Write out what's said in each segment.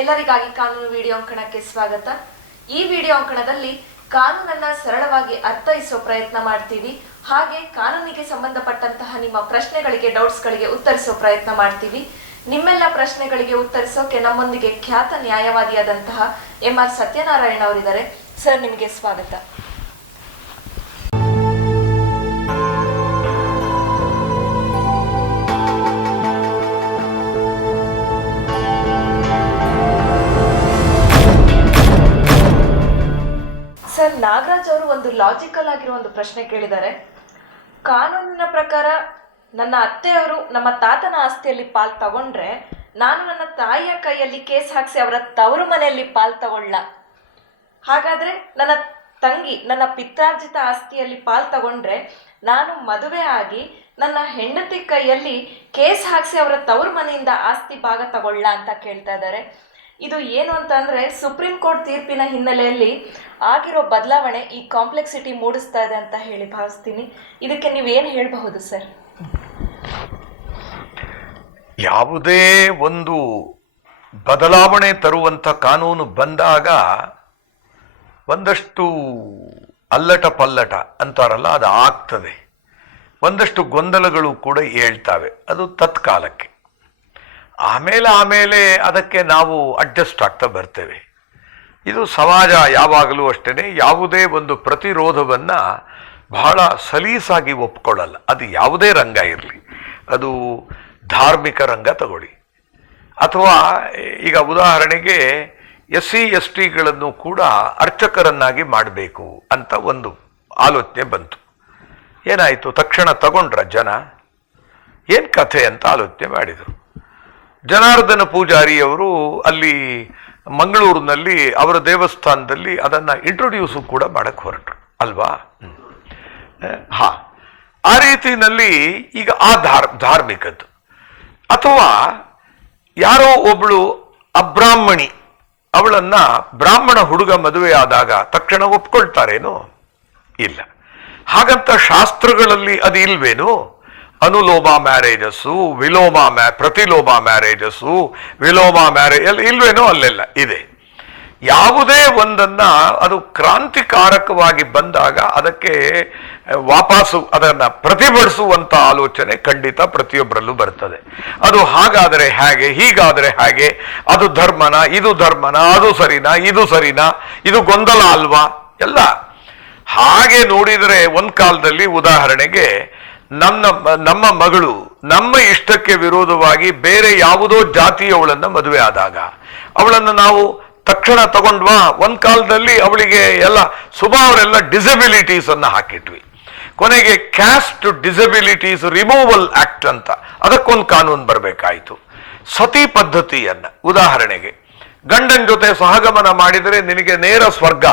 ಎಲ್ಲರಿಗಾಗಿ ಕಾನೂನು ವಿಡಿಯೋ ಅಂಕಣಕ್ಕೆ ಸ್ವಾಗತ. ಈ ವಿಡಿಯೋ ಅಂಕಣದಲ್ಲಿ ಕಾನೂನನ್ನ ಸರಳವಾಗಿ ಅರ್ಥೈಸೋ ಪ್ರಯತ್ನ ಮಾಡ್ತೀವಿ. ಹಾಗೆ ಕಾನೂನಿಗೆ ಸಂಬಂಧಪಟ್ಟಂತಹ ನಿಮ್ಮ ಪ್ರಶ್ನೆಗಳಿಗೆ, ಡೌಟ್ಸ್ಗಳಿಗೆ ಉತ್ತರಿಸೋ ಪ್ರಯತ್ನ ಮಾಡ್ತೀವಿ. ನಿಮ್ಮೆಲ್ಲ ಪ್ರಶ್ನೆಗಳಿಗೆ ಉತ್ತರಿಸೋಕೆ ನಮ್ಮೊಂದಿಗೆ ಖ್ಯಾತ ನ್ಯಾಯವಾದಿಯಾದಂತಹ MR ಸತ್ಯನಾರಾಯಣ ಅವರಿದ್ದಾರೆ. ಸರ್, ನಿಮಗೆ ಸ್ವಾಗತ. ಸರ್, ನಾಗರಾಜ್ ಅವರು ಒಂದು ಲಾಜಿಕಲ್ ಆಗಿರೋ ಒಂದು ಪ್ರಶ್ನೆ ಕೇಳಿದ್ದಾರೆ. ಕಾನೂನಿನ ಪ್ರಕಾರ ನನ್ನ ಅತ್ತೆಯವರು ನಮ್ಮ ತಾತನ ಆಸ್ತಿಯಲ್ಲಿ ಪಾಲ್ ತಗೊಂಡ್ರೆ ನಾನು ನನ್ನ ತಾಯಿಯ ಕೈಯಲ್ಲಿ ಕೇಸ್ ಹಾಕಿಸಿ ಅವರ ತವರು ಮನೆಯಲ್ಲಿ ಪಾಲ್ ತಗೊಳ್ಳ. ಹಾಗಾದ್ರೆ ನನ್ನ ತಂಗಿ ನನ್ನ ಪಿತ್ರಾರ್ಜಿತ ಆಸ್ತಿಯಲ್ಲಿ ಪಾಲ್ ತಗೊಂಡ್ರೆ ನಾನು ಮದುವೆ ಆಗಿ ನನ್ನ ಹೆಂಡತಿ ಕೈಯಲ್ಲಿ ಕೇಸ್ ಹಾಕಿಸಿ ಅವರ ತವರು ಮನೆಯಿಂದ ಆಸ್ತಿ ಭಾಗ ತಗೊಳ್ಳ ಅಂತ ಕೇಳ್ತಾ ಇದ್ದಾರೆ. ಇದು ಏನು ಅಂತ ಅಂದ್ರೆ, ಸುಪ್ರೀಂ ಕೋರ್ಟ್ ತೀರ್ಪಿನ ಹಿನ್ನೆಲೆಯಲ್ಲಿ ಆಗಿರೋ ಬದಲಾವಣೆ ಈ ಕಾಂಪ್ಲೆಕ್ಸಿಟಿ ಮೂಡಿಸ್ತಾ ಇದೆ ಅಂತ ಹೇಳಿ ಭಾವಿಸ್ತೀನಿ. ಇದಕ್ಕೆ ನೀವೇನು ಹೇಳಬಹುದು ಸರ್? ಯಾವುದೇ ಒಂದು ಬದಲಾವಣೆ ತರುವಂಥ ಕಾನೂನು ಬಂದಾಗ ಒಂದಷ್ಟು ಅಲ್ಲಟ ಪಲ್ಲಟ ಅಂತಾರಲ್ಲ, ಅದು ಆಗ್ತದೆ. ಒಂದಷ್ಟು ಗೊಂದಲಗಳು ಕೂಡ ಹೇಳ್ತವೆ, ಅದು ತತ್ಕಾಲಕ್ಕೆ. ಆಮೇಲೆ ಅದಕ್ಕೆ ನಾವು ಅಡ್ಜಸ್ಟ್ ಆಗ್ತಾ ಬರ್ತೇವೆ. ಇದು ಸಮಾಜ ಯಾವಾಗಲೂ ಅಷ್ಟೇ, ಯಾವುದೇ ಒಂದು ಪ್ರತಿರೋಧವನ್ನು ಬಹಳ ಸಲೀಸಾಗಿ ಒಪ್ಕೊಳ್ಳಲ್ಲ. ಅದು ಯಾವುದೇ ರಂಗ ಇರಲಿ, ಅದು ಧಾರ್ಮಿಕ ರಂಗ ತಗೊಳ್ಳಿ, ಅಥವಾ ಈಗ ಉದಾಹರಣೆಗೆ SC STಗಳನ್ನು ಕೂಡ ಅರ್ಚಕರನ್ನಾಗಿ ಮಾಡಬೇಕು ಅಂತ ಒಂದು ಆಲೋಚನೆ ಬಂತು. ಏನಾಯಿತು? ತಕ್ಷಣ ತಗೊಂಡ್ರ ಜನ? ಏನು ಕಥೆ ಅಂತ ಆಲೋಚನೆ ಮಾಡಿದರು. ಜನಾರ್ದನ ಪೂಜಾರಿಯವರು ಅಲ್ಲಿ ಮಂಗಳೂರಿನಲ್ಲಿ ಅವರ ದೇವಸ್ಥಾನದಲ್ಲಿ ಅದನ್ನು ಇಂಟ್ರೊಡ್ಯೂಸು ಕೂಡ ಮಾಡಕ್ಕೆ ಹೊರಟರು ಅಲ್ವಾ? ಆ ರೀತಿಯಲ್ಲಿ ಈಗ ಆ ಧಾರ್ಮಿಕದ್ದು. ಅಥವಾ ಯಾರೋ ಒಬ್ಬಳು ಅಬ್ರಾಹ್ಮಣಿ, ಅವಳನ್ನು ಬ್ರಾಹ್ಮಣ ಹುಡುಗ ಮದುವೆ ಆದಾಗ ತಕ್ಷಣ ಒಪ್ಕೊಳ್ತಾರೇನು? ಇಲ್ಲ. ಹಾಗಂತ ಶಾಸ್ತ್ರಗಳಲ್ಲಿ ಅದು ಇಲ್ವೇನು? ಅನುಲೋಮ ಮ್ಯಾರೇಜಸ್ಸು, ಪ್ರತಿಲೋಮ ಮ್ಯಾರೇಜಸ್ಸು, ವಿಲೋಮ ಮ್ಯಾರೇಜ್ ಎಲ್ಲ ಇಲ್ವೇನೋ? ಅಲ್ಲೆಲ್ಲ ಇದೆ. ಯಾವುದೇ ಒಂದನ್ನ ಅದು ಕ್ರಾಂತಿಕಾರಕವಾಗಿ ಬಂದಾಗ ಅದಕ್ಕೆ ವಾಪಸ್ಸು ಅದನ್ನು ಪ್ರತಿಭಟಿಸುವಂಥ ಆಲೋಚನೆ ಖಂಡಿತ ಪ್ರತಿಯೊಬ್ಬರಲ್ಲೂ ಬರ್ತದೆ. ಅದು ಹಾಗಾದರೆ ಹೇಗೆ, ಹೀಗಾದರೆ ಹೇಗೆ, ಅದು ಧರ್ಮನ, ಇದು ಧರ್ಮನ, ಅದು ಸರಿನಾ, ಇದು ಸರಿನಾ, ಇದು ಗೊಂದಲ ಅಲ್ವಾ? ಎಲ್ಲ ಹಾಗೆ ನೋಡಿದರೆ ಒಂದು ಕಾಲದಲ್ಲಿ ಉದಾಹರಣೆಗೆ ನಮ್ಮ ಮಗಳು ನಮ್ಮ ಇಷ್ಟಕ್ಕೆ ವಿರೋಧವಾಗಿ ಬೇರೆ ಯಾವುದೋ ಜಾತಿಯವಳನ್ನು ಮದುವೆ ಆದಾಗ ಅವಳನ್ನು ನಾವು ತಕ್ಷಣ ತಗೊಂಡ್ವಾ? ಒಂದು ಕಾಲದಲ್ಲಿ ಅವಳಿಗೆ ಎಲ್ಲ ಅವರೆಲ್ಲ ಡಿಸಬಿಲಿಟೀಸ್ ಅನ್ನು ಹಾಕಿಟ್ವಿ. ಕೊನೆಗೆ ಕ್ಯಾಸ್ಟ್ ಡಿಸಬಿಲಿಟೀಸ್ ರಿಮೂವಲ್ ಆಕ್ಟ್ ಅಂತ ಅದಕ್ಕೊಂದು ಕಾನೂನು ಬರಬೇಕಾಯಿತು. ಸತಿ ಪದ್ಧತಿಯನ್ನ ಉದಾಹರಣೆಗೆ ಗಂಡನ ಜೊತೆ ಸಹಗಮನ ಮಾಡಿದರೆ ನಿನಗೆ ನೇರ ಸ್ವರ್ಗ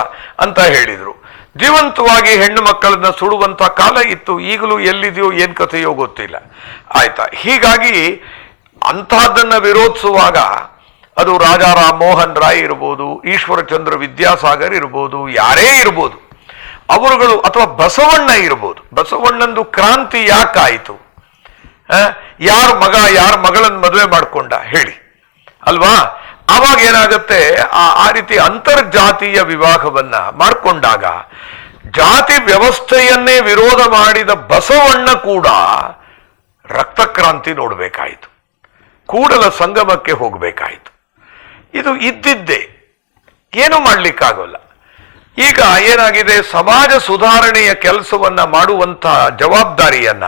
ಅಂತ ಹೇಳಿದರು. ಜೀವಂತವಾಗಿ ಹೆಣ್ಣು ಮಕ್ಕಳನ್ನ ಸುಡುವಂಥ ಕಾಲ ಇತ್ತು. ಈಗಲೂ ಎಲ್ಲಿದೆಯೋ ಏನು ಕಥೆಯೋ ಗೊತ್ತಿಲ್ಲ. ಆಯ್ತಾ? ಹೀಗಾಗಿ ಅಂತಹದ್ದನ್ನು ವಿರೋಧಿಸುವಾಗ ಅದು ರಾಜಾ ರಾಮ್ ಮೋಹನ್ ರಾಯ್ ಇರ್ಬೋದು, ಈಶ್ವರಚಂದ್ರ ವಿದ್ಯಾಸಾಗರ್ ಇರ್ಬೋದು, ಯಾರೇ ಇರ್ಬೋದು ಅವರುಗಳು, ಅಥವಾ ಬಸವಣ್ಣ ಇರ್ಬೋದು. ಬಸವಣ್ಣಂದು ಕ್ರಾಂತಿ ಯಾಕಾಯಿತು? ಯಾರ ಮಗಳನ್ನು ಮದುವೆ ಮಾಡ್ಕೊಂಡ ಹೇಳಿ ಅಲ್ವಾ? ಆವಾಗ ಏನಾಗುತ್ತೆ, ಆ ರೀತಿ ಅಂತರ್ಜಾತೀಯ ವಿವಾಹವನ್ನ ಮಾಡಿಕೊಂಡಾಗ ಜಾತಿ ವ್ಯವಸ್ಥೆಯನ್ನೇ ವಿರೋಧ ಮಾಡಿದ ಬಸವಣ್ಣ ಕೂಡ ರಕ್ತಕ್ರಾಂತಿ ನೋಡಬೇಕಾಯಿತು, ಕೂಡಲ ಸಂಗಮಕ್ಕೆ ಹೋಗಬೇಕಾಯಿತು. ಇದು ಇದ್ದಿದ್ದೇ, ಏನು ಮಾಡಲಿಕ್ಕಾಗಲ್ಲ. ಈಗ ಏನಾಗಿದೆ, ಸಮಾಜ ಸುಧಾರಣೆಯ ಕೆಲಸವನ್ನ ಮಾಡುವಂಥ ಜವಾಬ್ದಾರಿಯನ್ನ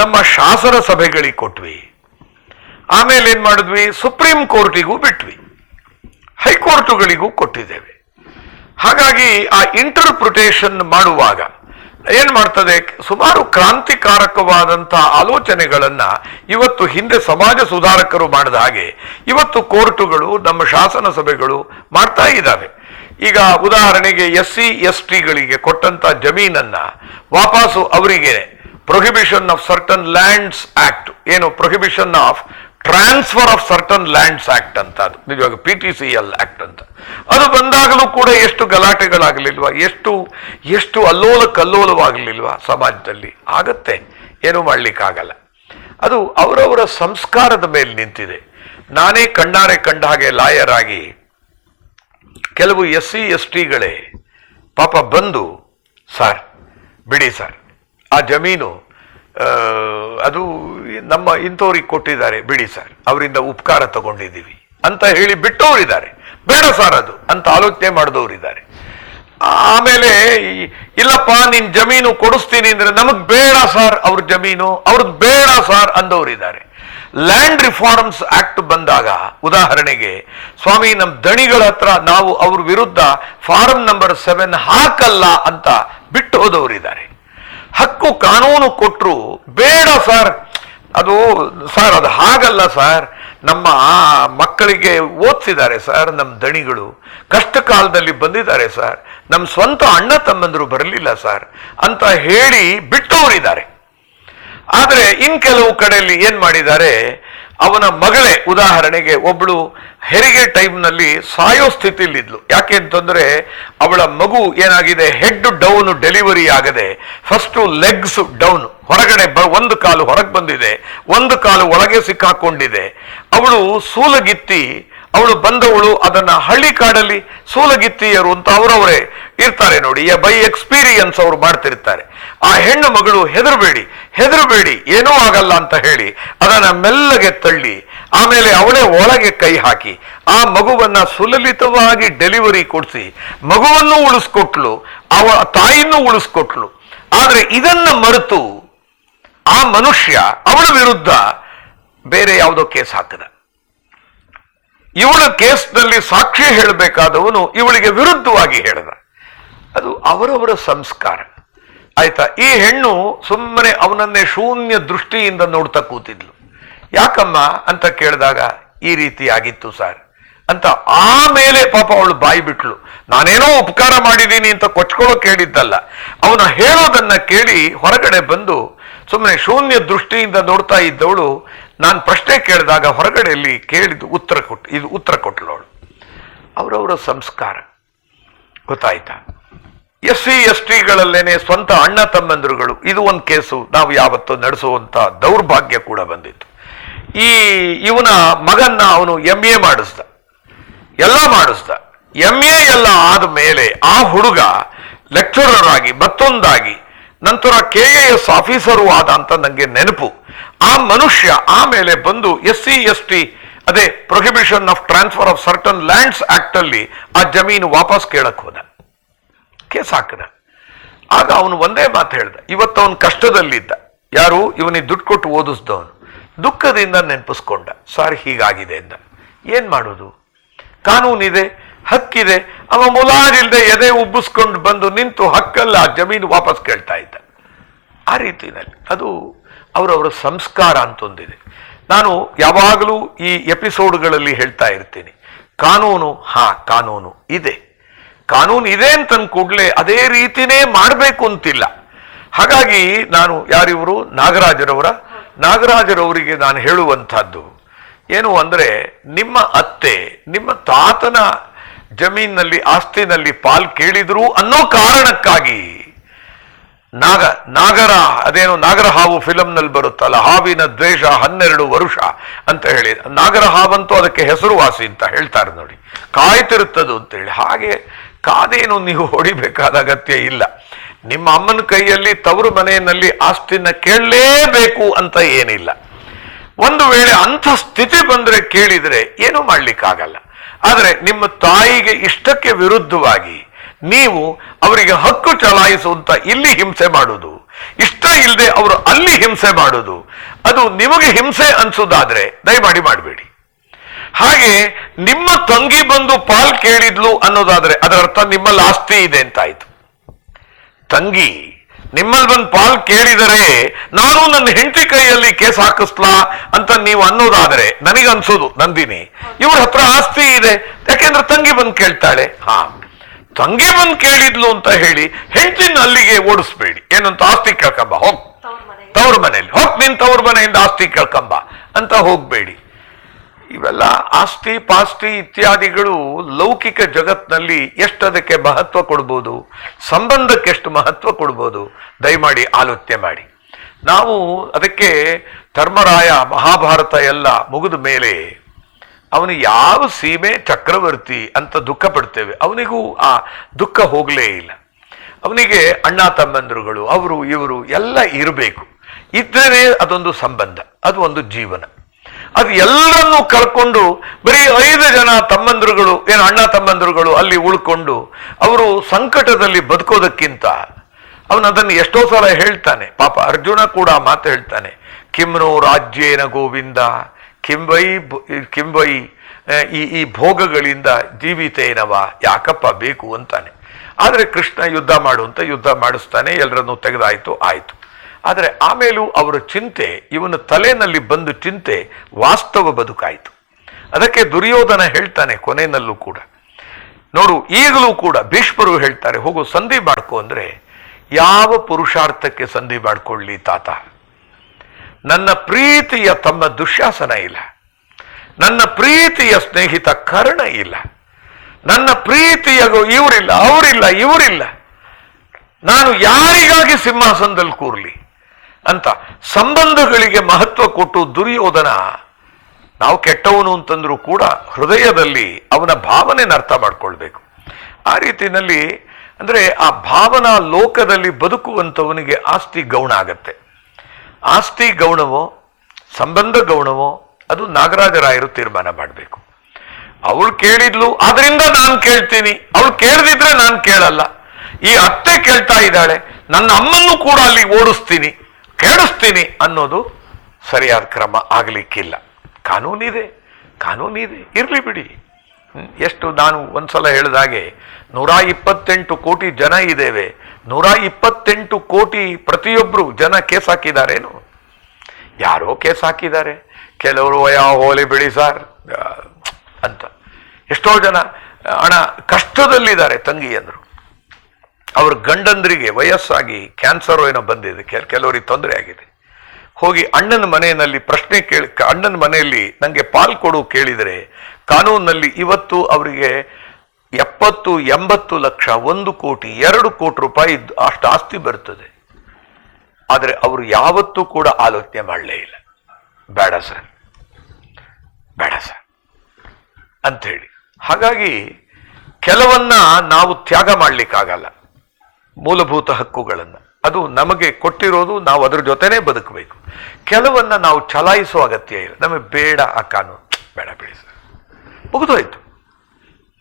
ನಮ್ಮ ಶಾಸನ ಸಭೆಗಳಿಗೆ ಕೊಟ್ವಿ. ಆಮೇಲೆ ಏನ್ ಮಾಡಿದ್ವಿ? ಸುಪ್ರೀಂ ಕೋರ್ಟಿಗೂ ಬಿಟ್ವಿ, ಹೈಕೋರ್ಟುಗಳಿಗೂ ಕೊಟ್ಟಿದ್ದೇವೆ. ಹಾಗಾಗಿ ಆ ಇಂಟರ್ಪ್ರಿಟೇಷನ್ ಮಾಡುವಾಗ ಏನ್ ಮಾಡ್ತದೆ, ಸುಮಾರು ಕ್ರಾಂತಿಕಾರಕವಾದಂಥ ಆಲೋಚನೆಗಳನ್ನ ಇವತ್ತು ಹಿಂದೆ ಸಮಾಜ ಸುಧಾರಕರು ಮಾಡಿದ ಹಾಗೆ ಇವತ್ತು ಕೋರ್ಟುಗಳು, ನಮ್ಮ ಶಾಸನ ಸಭೆಗಳು ಮಾಡ್ತಾ ಇದ್ದಾವೆ. ಈಗ ಉದಾಹರಣೆಗೆ SC STಗಳಿಗೆ ಕೊಟ್ಟಂತ ಜಮೀನನ್ನ ವಾಪಸ್ಸು ಅವರಿಗೆ prohibition of certain lands act, ಏನು prohibition of transfer of certain lands act ಅಂತ, ಅದು ನಿಜವಾಗ PTCL ಆಕ್ಟ್ ಅಂತ, ಅದು ಬಂದಾಗಲೂ ಕೂಡ ಎಷ್ಟು ಗಲಾಟೆಗಳಾಗಲಿಲ್ವಾ, ಎಷ್ಟು ಅಲ್ಲೋಲ ಕಲ್ಲೋಲವಾಗಲಿಲ್ವಾ ಸಮಾಜದಲ್ಲಿ? ಆಗತ್ತೆ, ಏನು ಮಾಡ್ಲಿಕ್ಕಾಗಲ್ಲ. ಅದು ಅವರವರ ಸಂಸ್ಕಾರದ ಮೇಲೆ ನಿಂತಿದೆ. ನಾನೇ ಕಣ್ಣಾರೆ ಕಂಡ ಹಾಗೆ ಲಾಯರ್ ಆಗಿ ಕೆಲವು SC STಗಳೇ ಪಾಪ ಬಂದು, ಸರ್ ಬಿಡಿ ಸರ್, ಆ ಜಮೀನು ಅದು ನಮ್ಮ ಇಂಥವ್ರಿಗೆ ಕೊಟ್ಟಿದ್ದಾರೆ ಬಿಡಿ ಸರ್, ಅವರಿಂದ ಉಪಕಾರ ತಗೊಂಡಿದ್ದೀವಿ ಅಂತ ಹೇಳಿ ಬಿಟ್ಟವರಿದ್ದಾರೆ. ಬೇಡ ಸರ್ ಅದು ಅಂತ ಆಲೋಚನೆ ಮಾಡಿದವರಿದ್ದಾರೆ. ಆಮೇಲೆ ಇಲ್ಲಪ್ಪ ನಿನ್ ಜಮೀನು ಕೊಡಿಸ್ತೀನಿ ಅಂದ್ರೆ ನಮಗ್ ಬೇಡ ಸರ್ ಅವ್ರ ಜಮೀನು, ಅವ್ರದ್ದು ಬೇಡ ಸರ್ ಅಂದವರಿದ್ದಾರೆ. ಲ್ಯಾಂಡ್ ರಿಫಾರ್ಮ್ಸ್ ಆಕ್ಟ್ ಬಂದಾಗ ಉದಾಹರಣೆಗೆ, ಸ್ವಾಮಿ ನಮ್ಮ ದಣಿಗಳ ಹತ್ರ ನಾವು ಅವ್ರ ವಿರುದ್ಧ ಫಾರಂ ನಂಬರ್ 7 ಹಾಕಲ್ಲ ಅಂತ ಬಿಟ್ಟು ಹೋದವರಿದ್ದಾರೆ. ಹಕ್ಕು ಕಾನೂನು ಕೊಟ್ಟರು ಬೇಡ ಸರ್, ಅದು ಸರ್ ಅದು ಹಾಗಲ್ಲ ಸರ್, ನಮ್ಮ ಮಕ್ಕಳಿಗೆ ಓದಿಸಿದ್ದಾರೆ ಸರ್, ನಮ್ಮ ದಣಿಗಳು ಕಷ್ಟ ಕಾಲದಲ್ಲಿ ಬಂದಿದ್ದಾರೆ ಸರ್, ನಮ್ಮ ಸ್ವಂತ ಅಣ್ಣ ತಮ್ಮಂದರು ಬರಲಿಲ್ಲ ಸರ್ ಅಂತ ಹೇಳಿ ಬಿಟ್ಟವರಿದ್ದಾರೆ. ಆದರೆ ಇನ್ ಕೆಲವು ಕಡೆಯಲ್ಲಿ ಏನ್ ಮಾಡಿದ್ದಾರೆ, ಅವನ ಮಗಳೇ ಉದಾಹರಣೆಗೆ ಒಬ್ಳು ಹೆರಿಗೆ ಟೈಮ್ನಲ್ಲಿ ಸಾಯೋ ಸ್ಥಿತಿಲಿದ್ಲು. ಯಾಕೆ ಅಂತಂದ್ರೆ ಅವಳ ಮಗು ಏನಾಗಿದೆ, ಹೆಡ್ ಡೌನ್ ಡೆಲಿವರಿ ಆಗದೆ ಫಸ್ಟ್ ಲೆಗ್ಸ್ ಡೌನ್, ಹೊರಗಡೆ ಒಂದು ಕಾಲು ಹೊರಗೆ ಬಂದಿದೆ, ಒಂದು ಕಾಲು ಒಳಗೆ ಸಿಕ್ಕಾಕೊಂಡಿದೆ. ಅವಳು ಸೂಲಗಿತ್ತಿ, ಅವಳು ಬಂದವಳು ಅದನ್ನ ಹಳ್ಳಿ ಕಾಡಲ್ಲಿ ಸೂಲಗಿತ್ತಿಯರು ಅಂತ ಅವರವರೇ ಇರ್ತಾರೆ ನೋಡಿ, ಬೈ ಎಕ್ಸ್ಪೀರಿಯನ್ಸ್ ಅವರು ಮಾಡ್ತಿರ್ತಾರೆ. ಆ ಹೆಣ್ಣು ಮಗಳು ಹೆದರಬೇಡಿ ಏನೂ ಆಗಲ್ಲ ಅಂತ ಹೇಳಿ ಅದನ್ನ ಮೆಲ್ಲಗೆ ತಳ್ಳಿ, ಆಮೇಲೆ ಅವಳೇ ಒಳಗೆ ಕೈ ಹಾಕಿ ಆ ಮಗುವನ್ನ ಸುಲಲಿತವಾಗಿ ಡೆಲಿವರಿ ಕೊಡಿಸಿ ಮಗುವನ್ನು ಉಳಿಸ್ಕೊಟ್ಲು, ತಾಯಿನೂ ಉಳಿಸ್ಕೊಟ್ಲು. ಆದ್ರೆ ಇದನ್ನ ಮರೆತು ಆ ಮನುಷ್ಯ ಅವಳ ವಿರುದ್ಧ ಬೇರೆ ಯಾವುದೋ ಕೇಸ್ ಹಾಕದ. ಇವಳ ಕೇಸ್ನಲ್ಲಿ ಸಾಕ್ಷಿ ಹೇಳಬೇಕಾದವನು ಇವಳಿಗೆ ವಿರುದ್ಧವಾಗಿ ಹೇಳ್ದ. ಅದು ಅವರವರ ಸಂಸ್ಕಾರ ಆಯ್ತಾ. ಈ ಹೆಣ್ಣು ಸುಮ್ಮನೆ ಅವನನ್ನೇ ಶೂನ್ಯ ದೃಷ್ಟಿಯಿಂದ ನೋಡ್ತಾ ಕೂತಿದ್ಲು. ಯಾಕಮ್ಮ ಅಂತ ಕೇಳಿದಾಗ ಈ ರೀತಿ ಆಗಿತ್ತು ಸರ್ ಅಂತ. ಆಮೇಲೆ ಪಾಪ ಅವಳು ಬಾಯಿ ಬಿಟ್ಲು. ನಾನೇನೋ ಉಪಕಾರ ಮಾಡಿದ್ದೀನಿ ಅಂತ ಕೊಚ್ಕೊಳ್ಳೋಕೆ ಹೇಳಿದ್ದಲ್ಲ, ಅವನ ಹೇಳೋದನ್ನ ಕೇಳಿ ಹೊರಗಡೆ ಬಂದು ಸುಮ್ಮನೆ ಶೂನ್ಯ ದೃಷ್ಟಿಯಿಂದ ನೋಡ್ತಾ ಇದ್ದವಳು ನಾನು ಪ್ರಶ್ನೆ ಕೇಳಿದಾಗ ಹೊರಗಡೆಯಲ್ಲಿ ಕೇಳಿದ್ದು ಉತ್ತರ ಕೊಟ್ಲು ಅವಳು. ಅವರವರ ಸಂಸ್ಕಾರ ಗೊತ್ತಾಯ್ತಾ. SC STಗಳಲ್ಲೇನೆ ಸ್ವಂತ ಅಣ್ಣ ತಮ್ಮಂದಿರುಗಳು, ಇದು ಒಂದು ಕೇಸು ನಾವು ಯಾವತ್ತೂ ನಡೆಸುವಂತ ದೌರ್ಭಾಗ್ಯ ಕೂಡ ಬಂದಿತ್ತು. ಇವನ ಮಗನ್ನ ಅವನು MA ಮಾಡಿಸ್ದ, ಎಲ್ಲ ಮಾಡಿಸ್ದ. MA ಎಲ್ಲ ಆದ ಮೇಲೆ ಆ ಹುಡುಗ ಲೆಕ್ಚರರ್ ಆಗಿ ಮತ್ತೊಂದಾಗಿ ನಂತರ KAS ಆಫೀಸರು ಆದ ಅಂತ ನಂಗೆ ನೆನಪು. ಆ ಮನುಷ್ಯ ಆಮೇಲೆ ಬಂದು SC ST ಅದೇ prohibition of transfer of certain lands act ಅಲ್ಲಿ ಆ ಜಮೀನು ವಾಪಸ್ ಕೇಳಕ್ ಹೋದ, ಕೇಸ್ ಹಾಕದ. ಆಗ ಅವನು ಒಂದೇ ಮಾತು ಹೇಳ್ದ, ಇವತ್ತು ಅವನು ಕಷ್ಟದಲ್ಲಿದ್ದ, ಯಾರು ಇವನಿಗೆ ದುಡ್ಡು ಕೊಟ್ಟು ಓದಿಸ್ದವನು ದುಃಖದಿಂದ ನೆನಪಿಸ್ಕೊಂಡ, ಸಾರ್ ಹೀಗಾಗಿದೆ ಅಂತ. ಏನ್ ಮಾಡೋದು, ಕಾನೂನಿದೆ, ಹಕ್ಕಿದೆ. ಅವ ಮುಲಾಜಿಲ್ದೆ ಎದೆ ಉಬ್ಬಿಸ್ಕೊಂಡು ಬಂದು ನಿಂತು ಹಕ್ಕಲ್ಲ ಜಮೀನು ವಾಪಸ್ ಕೇಳ್ತಾ ಇದ್ದ. ಆ ರೀತಿಯಲ್ಲಿ ಅದು ಅವರವರ ಸಂಸ್ಕಾರ ಅಂತೊಂದಿದೆ. ನಾನು ಯಾವಾಗಲೂ ಈ ಎಪಿಸೋಡ್ಗಳಲ್ಲಿ ಹೇಳ್ತಾ ಇರ್ತೀನಿ, ಕಾನೂನು ಕಾನೂನು ಇದೆ ಅಂತ ಕೂಡಲೇ ಅದೇ ರೀತಿನೇ ಮಾಡಬೇಕು ಅಂತಿಲ್ಲ. ಹಾಗಾಗಿ ನಾನು ಯಾರಿವರು ನಾಗರಾಜರವರಿಗೆ ನಾನು ಹೇಳುವಂತಹದ್ದು ಏನು ಅಂದ್ರೆ, ನಿಮ್ಮ ಅತ್ತೆ ನಿಮ್ಮ ತಾತನ ಜಮೀನಿನಲ್ಲಿ ಆಸ್ತಿನಲ್ಲಿ ಪಾಲ್ ಕೇಳಿದ್ರು ಅನ್ನೋ ಕಾರಣಕ್ಕಾಗಿ ನಾಗರ ಹಾವು ಫಿಲಂನಲ್ಲಿ ಬರುತ್ತಲ್ಲ, ಹಾವಿನ ದ್ವೇಷ 12 ವರುಷ ಅಂತ ಹೇಳಿ, ನಾಗರ ಹಾವಂತೂ ಅದಕ್ಕೆ ಹೆಸರುವಾಸಿ ಅಂತ ಹೇಳ್ತಾರೆ ನೋಡಿ, ಕಾಯ್ತಿರುತ್ತದು ಅಂತೇಳಿ. ಹಾಗೆ ಕಾದೇನು ನೀವು ಹೊಡಿಬೇಕಾದ ಅಗತ್ಯ ಇಲ್ಲ. ನಿಮ್ಮ ಅಮ್ಮನ ಕೈಯಲ್ಲಿ ತವರು ಮನೆಯಲ್ಲಿ ಆಸ್ತಿನ ಕೇಳಲೇಬೇಕು ಅಂತ ಏನಿಲ್ಲ. ಒಂದು ವೇಳೆ ಅಂಥ ಸ್ಥಿತಿ ಬಂದ್ರೆ ಕೇಳಿದ್ರೆ ಏನೂ ಮಾಡ್ಲಿಕ್ಕಾಗಲ್ಲ. ಆದರೆ ನಿಮ್ಮ ತಾಯಿಗೆ ಇಷ್ಟಕ್ಕೆ ವಿರುದ್ಧವಾಗಿ ನೀವು ಅವರಿಗೆ ಹಕ್ಕು ಚಲಾಯಿಸುವಂತ ಇಲ್ಲಿ ಹಿಂಸೆ ಮಾಡುವುದು, ಇಷ್ಟ ಇಲ್ಲದೆ ಅವರು ಅಲ್ಲಿ ಹಿಂಸೆ ಮಾಡುವುದು, ಅದು ನಿಮಗೆ ಹಿಂಸೆ ಅನ್ಸೋದಾದ್ರೆ ದಯಮಾಡಿ ಮಾಡಬೇಡಿ. ಹಾಗೆ ನಿಮ್ಮ ತಂಗಿ ಬಂದು ಪಾಲ್ ಕೇಳಿದ್ಲು ಅನ್ನೋದಾದ್ರೆ ಅದರ ಅರ್ಥ ನಿಮ್ಮಲ್ಲಿ ಆಸ್ತಿ ಇದೆ ಅಂತ ಆಯ್ತು. ತಂಗಿ ನಿಮ್ಮಲ್ಲಿ ಬಂದು ಪಾಲ್ ಕೇಳಿದರೆ ನಾನು ನನ್ನ ಹೆಂಡತಿ ಕೈಯಲ್ಲಿ ಕೇಸ್ ಹಾಕಿಸ್ಲಾ ಅಂತ ನೀವು ಅನ್ನೋದಾದ್ರೆ ನನಗನ್ಸೋದು, ನಂದಿನಿ ಇವ್ರ ಹತ್ರ ಆಸ್ತಿ ಇದೆ, ಯಾಕೆಂದ್ರೆ ತಂಗಿ ಬಂದು ಕೇಳ್ತಾಳೆ. ತಂಗಿ ಬಂದು ಕೇಳಿದ್ಲು ಅಂತ ಹೇಳಿ ಹೆಂಡತಿನ ಅಲ್ಲಿಗೆ ಓಡಿಸ್ಬೇಡಿ. ಏನಂತ ಆಸ್ತಿ ಕೇಳ್ಕೊಂಬ, ಹೋಗ್ ತವ್ರ ಮನೆಯಲ್ಲಿ ಹೋಗ್, ನಿನ್ ತವ್ರ ಮನೆಯಿಂದ ಆಸ್ತಿ ಕೇಳ್ಕೊಂಬ ಅಂತ ಹೋಗ್ಬೇಡಿ. ಇವೆಲ್ಲ ಆಸ್ತಿ ಪಾಸ್ತಿ ಇತ್ಯಾದಿಗಳು ಲೌಕಿಕ ಜಗತ್ನಲ್ಲಿ ಎಷ್ಟದಕ್ಕೆ ಮಹತ್ವ ಕೊಡ್ಬೋದು, ಸಂಬಂಧಕ್ಕೆ ಎಷ್ಟು ಮಹತ್ವ ಕೊಡ್ಬೋದು, ದಯಮಾಡಿ ಆಲೋಚನೆ ಮಾಡಿ. ನಾವು ಅದಕ್ಕೆ ಧರ್ಮರಾಯ ಮಹಾಭಾರತ ಎಲ್ಲ ಮುಗಿದ ಮೇಲೆ ಅವನು ಯಾವ ಸೀಮೆ ಚಕ್ರವರ್ತಿ ಅಂತ ದುಃಖ ಪಡ್ತೇವೆ, ಅವನಿಗೂ ಆ ದುಃಖ ಹೋಗಲೇ ಇಲ್ಲ. ಅವನಿಗೆ ಅಣ್ಣ ತಮ್ಮಂದಿರುಗಳು ಅವರು ಇವರು ಎಲ್ಲ ಇರಬೇಕು, ಇದ್ದರೆ ಅದೊಂದು ಸಂಬಂಧ, ಅದು ಒಂದು ಜೀವನ. ಅದು ಎಲ್ಲರನ್ನೂ ಕಳ್ಕೊಂಡು ಬರೀ 5 ಜನ ತಮ್ಮಂದಿರುಗಳು ಅಣ್ಣ ತಮ್ಮಂದಿರುಗಳು ಅಲ್ಲಿ ಉಳ್ಕೊಂಡು ಅವರು ಸಂಕಟದಲ್ಲಿ ಬದುಕೋದಕ್ಕಿಂತ ಅವನು ಅದನ್ನು ಎಷ್ಟೋ ಸಲ ಹೇಳ್ತಾನೆ. ಪಾಪ ಅರ್ಜುನ ಕೂಡ ಮಾತು ಹೇಳ್ತಾನೆ, ಕಿಮ್ನೋ ರಾಜ್ಯೇನ ಗೋವಿಂದ ಕಿಂಬೈ ಈ ಭೋಗಗಳಿಂದ ಜೀವಿತೇನವ, ಯಾಕಪ್ಪ ಬೇಕು ಅಂತಾನೆ. ಆದರೆ ಕೃಷ್ಣ ಯುದ್ಧ ಮಾಡುವಂತ ಯುದ್ಧ ಮಾಡಿಸ್ತಾನೆ, ಎಲ್ಲರನ್ನೂ ತೆಗೆದಾಯ್ತು, ಆಯ್ತು. ಆದರೆ ಆಮೇಲೂ ಅವರ ಚಿಂತೆ, ಇವನ ತಲೆನಲ್ಲಿ ಬಂದು ಚಿಂತೆ ವಾಸ್ತವ ಬದುಕಾಯಿತು. ಅದಕ್ಕೆ ದುರ್ಯೋಧನ ಹೇಳ್ತಾನೆ ಕೊನೆಯಲ್ಲೂ ಕೂಡ, ನೋಡು ಈಗಲೂ ಕೂಡ ಭೀಷ್ಮರು ಹೇಳ್ತಾರೆ, ಹೋಗು ಸಂಧಿ ಮಾಡ್ಕೊ ಅಂದ್ರೆ, ಯಾವ ಪುರುಷಾರ್ಥಕ್ಕೆ ಸಂಧಿ ಮಾಡ್ಕೊಳ್ಳಿ ತಾತ? ನನ್ನ ಪ್ರೀತಿಯ ತಮ್ಮ ದುಶ್ಯಾಸನ ಇಲ್ಲ, ನನ್ನ ಪ್ರೀತಿಯ ಸ್ನೇಹಿತ ಕರ್ಣ ಇಲ್ಲ, ನನ್ನ ಪ್ರೀತಿಯ ಇವರಿಲ್ಲ ಅವರಿಲ್ಲ, ನಾನು ಯಾರಿಗಾಗಿ ಸಿಂಹಾಸನದಲ್ಲಿ ಕೂರ್ಲಿ ಅಂತ ಸಂಬಂಧಗಳಿಗೆ ಮಹತ್ವ ಕೊಟ್ಟು ದುರ್ಯೋಧನ, ನಾವು ಕೆಟ್ಟವನು ಅಂತಂದ್ರೂ ಕೂಡ ಹೃದಯದಲ್ಲಿ ಅವನ ಭಾವನೆನ ಅರ್ಥ ಮಾಡ್ಕೊಳ್ಬೇಕು. ಆ ರೀತಿಯಲ್ಲಿ ಅಂದ್ರೆ ಆ ಭಾವನಾ ಲೋಕದಲ್ಲಿ ಬದುಕುವಂಥವನಿಗೆ ಆಸ್ತಿ ಗೌಣ ಆಗತ್ತೆ. ಆಸ್ತಿ ಗೌಣವೋ ಸಂಬಂಧ ಗೌಣವೋ ಅದು ನಾಗರಾಜರಾಯರು ತೀರ್ಮಾನ ಮಾಡಬೇಕು. ಅವಳು ಕೇಳಿದ್ಲು ಆದ್ರಿಂದ ನಾನು ಕೇಳ್ತೀನಿ, ಅವಳು ಕೇಳದಿದ್ರೆ ನಾನು ಕೇಳಲ್ಲ. ಈ ಅತ್ತೆ ಕೇಳ್ತಾ ಇದ್ದಾಳೆ, ನನ್ನ ಅಮ್ಮನ್ನು ಕೂಡ ಅಲ್ಲಿ ಓಡಿಸ್ತೀನಿ ಕೇಳಿಸ್ತೀನಿ ಅನ್ನೋದು ಸರಿಯಾದ ಕ್ರಮ ಆಗಲಿಕ್ಕಿಲ್ಲ. ಕಾನೂನಿದೆ ಇರ್ಲಿ ಬಿಡಿ. ಎಷ್ಟು ನಾನು ಒಂದ್ಸಲ ಹೇಳಿದಾಗೆ 128 ಕೋಟಿ ಜನ ಇದ್ದೇವೆ, 128 ಕೋಟಿ ಪ್ರತಿಯೊಬ್ರು ಜನ ಕೇಸ್ ಹಾಕಿದಾರೇನು? ಯಾರೋ ಕೇಸ್ ಹಾಕಿದ್ದಾರೆ, ಕೆಲವರು ಹೋಲಿ ಬಿಡಿ ಸರ್ ಅಂತ. ಎಷ್ಟೋ ಜನ ಹಣ ಕಷ್ಟದಲ್ಲಿದ್ದಾರೆ ತಂಗಿಯಂದ್ರು, ಅವ್ರ ಗಂಡಂದ್ರಿಗೆ ವಯಸ್ಸಾಗಿ ಕ್ಯಾನ್ಸರ್ ಏನೋ ಬಂದಿದೆ, ಕೆಲವರಿಗೆ ತೊಂದರೆ ಆಗಿದೆ. ಹೋಗಿ ಅಣ್ಣನ ಮನೆಯಲ್ಲಿ ಪ್ರಶ್ನೆ ಅಣ್ಣನ ಮನೆಯಲ್ಲಿ ನಂಗೆ ಪಾಲ್ ಕೊಡು ಕೇಳಿದರೆ ಕಾನೂನಲ್ಲಿ ಇವತ್ತು ಅವರಿಗೆ 70-80 ಲಕ್ಷ, 1 ಕೋಟಿ 2 ಕೋಟಿ ರೂಪಾಯಿ ಅಷ್ಟು ಆಸ್ತಿ ಬರ್ತದೆ. ಆದರೆ ಅವರು ಯಾವತ್ತೂ ಕೂಡ ಆಲೋಚನೆ ಮಾಡಲೇ ಇಲ್ಲ, ಬೇಡ ಸರ್ ಅಂತ ಹೇಳಿ. ಹಾಗಾಗಿ ಕೆಲವನ್ನ ನಾವು ತ್ಯಾಗ ಮಾಡ್ಲಿಕ್ಕಾಗಲ್ಲ, ಮೂಲಭೂತ ಹಕ್ಕುಗಳನ್ನು. ಅದು ನಮಗೆ ಕೊಟ್ಟಿರೋದು, ನಾವು ಅದ್ರ ಜೊತೆನೇ ಬದುಕಬೇಕು. ಕೆಲವನ್ನ ನಾವು ಚಲಾಯಿಸುವ ಅಗತ್ಯ ಇಲ್ಲ, ನಮಗೆ ಬೇಡ ಆ ಕಾನೂನು, ಬೇಡ ಬಿಡಿ ಸರ್, ಮುಗಿದೋಯ್ತು,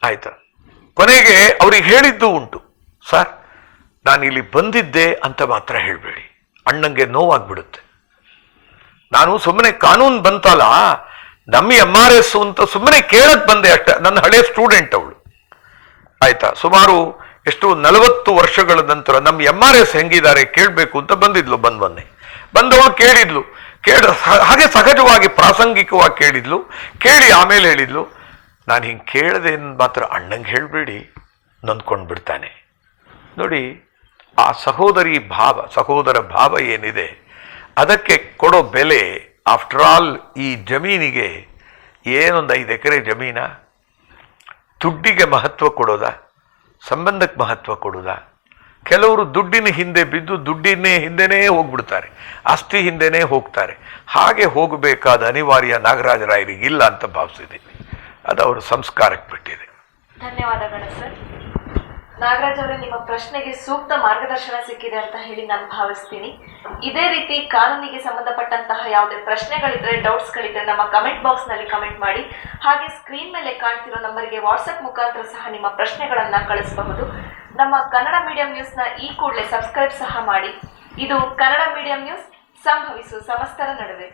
ಆಯ್ತಾ. ಕೊನೆಗೆ ಅವ್ರಿಗೆ ಹೇಳಿದ್ದು ಉಂಟು, ಸರ್ ನಾನು ಇಲ್ಲಿ ಬಂದಿದ್ದೆ ಅಂತ ಮಾತ್ರ ಹೇಳಬೇಡಿ, ಅಣ್ಣಂಗೆ ನೋವಾಗ್ಬಿಡುತ್ತೆ. ನಾನು ಸುಮ್ಮನೆ ಕಾನೂನು ಬಂತಲ್ಲ, ನಮ್ಮ MRS ಅಂತ ಸುಮ್ಮನೆ ಕೇಳಕ್ ಬಂದೆ ಅಷ್ಟೇ. ನನ್ನ ಹಳೆ ಸ್ಟೂಡೆಂಟ್ ಅವಳು, ಆಯ್ತಾ. ಸುಮಾರು 40 ವರ್ಷಗಳ ನಂತರ ನಮ್ಮ MRS ಹೆಂಗಿದ್ದಾರೆ ಕೇಳಬೇಕು ಅಂತ ಬಂದಿದ್ಲು. ಬಂದವಳು ಕೇಳಿದ್ಲು, ಹಾಗೆ ಸಹಜವಾಗಿ ಪ್ರಾಸಂಗಿಕವಾಗಿ ಕೇಳಿದ್ಲು. ಕೇಳಿ ಆಮೇಲೆ ಹೇಳಿದ್ಲು, ನಾನು ಹಿಂಗೆ ಕೇಳದೆ ಮಾತ್ರ ಅಣ್ಣಂಗೆ ಹೇಳಬೇಡಿ, ನೊಂದ್ಕೊಂಡು ಬಿಡ್ತಾನೆ. ನೋಡಿ, ಆ ಸಹೋದರ ಭಾವ ಏನಿದೆ ಅದಕ್ಕೆ ಕೊಡೋ ಬೆಲೆ. ಆಫ್ಟರ್ ಆಲ್ ಈ ಜಮೀನಿಗೆ ಏನೊಂದು 5 ಎಕರೆ ಜಮೀನ, ದುಡ್ಡಿಗೆ ಮಹತ್ವ ಕೊಡೋದ, ಸಂಬಂಧಕ್ಕೆ ಮಹತ್ವ ಕೊಡೋದ? ಕೆಲವರು ದುಡ್ಡಿನ ಹಿಂದೆ ಬಿದ್ದು ದುಡ್ಡಿನೇ ಹಿಂದೆನೇ ಹೋಗ್ಬಿಡ್ತಾರೆ, ಆಸ್ತಿ ಹಿಂದೆನೇ ಹೋಗ್ತಾರೆ. ಹಾಗೆ ಹೋಗಬೇಕಾದ ಅನಿವಾರ್ಯ ನಾಗರಾಜರಾಯರಿಗಿಲ್ಲ ಅಂತ ಭಾವಿಸಿದ್ದೀನಿ. ಅದು ಅವರ ಸಂಸ್ಕಾರಕ್ಕೆ ಬಿಟ್ಟಿದೆ. ಧನ್ಯವಾದಗಳು ಸರ್. ನಾಗರಾಜ್ ಅವರೇ, ನಿಮ್ಮ ಪ್ರಶ್ನೆಗೆ ಸೂಕ್ತ ಮಾರ್ಗದರ್ಶನ ಸಿಕ್ಕಿದೆ ಅಂತ ಹೇಳಿ ನಾನು ಭಾವಿಸ್ತೀನಿ. ಇದೇ ರೀತಿ ಕಾನೂನಿಗೆ ಸಂಬಂಧಪಟ್ಟಂತಹ ಯಾವುದೇ ಪ್ರಶ್ನೆಗಳಿದ್ರೆ, ಡೌಟ್ಸ್ಗಳಿದ್ರೆ ನಮ್ಮ ಕಮೆಂಟ್ ಬಾಕ್ಸ್ ನಲ್ಲಿ ಕಮೆಂಟ್ ಮಾಡಿ. ಹಾಗೆ ಸ್ಕ್ರೀನ್ ಮೇಲೆ ಕಾಣ್ತಿರೋ ನಂಬರ್ಗೆ ವಾಟ್ಸ್ಆಪ್ ಮುಖಾಂತರ ಸಹ ನಿಮ್ಮ ಪ್ರಶ್ನೆಗಳನ್ನ ಕಳಿಸಬಹುದು. ನಮ್ಮ ಕನ್ನಡ ಮೀಡಿಯಂ ನ್ಯೂಸ್ನ ಈ ಕೂಡಲೇ ಸಬ್ಸ್ಕ್ರೈಬ್ ಸಹ ಮಾಡಿ. ಇದು ಕನ್ನಡ ಮೀಡಿಯಂ ನ್ಯೂಸ್, ಸಂಭವಿಸು ಸಮಸ್ತರ ನಡುವೆ.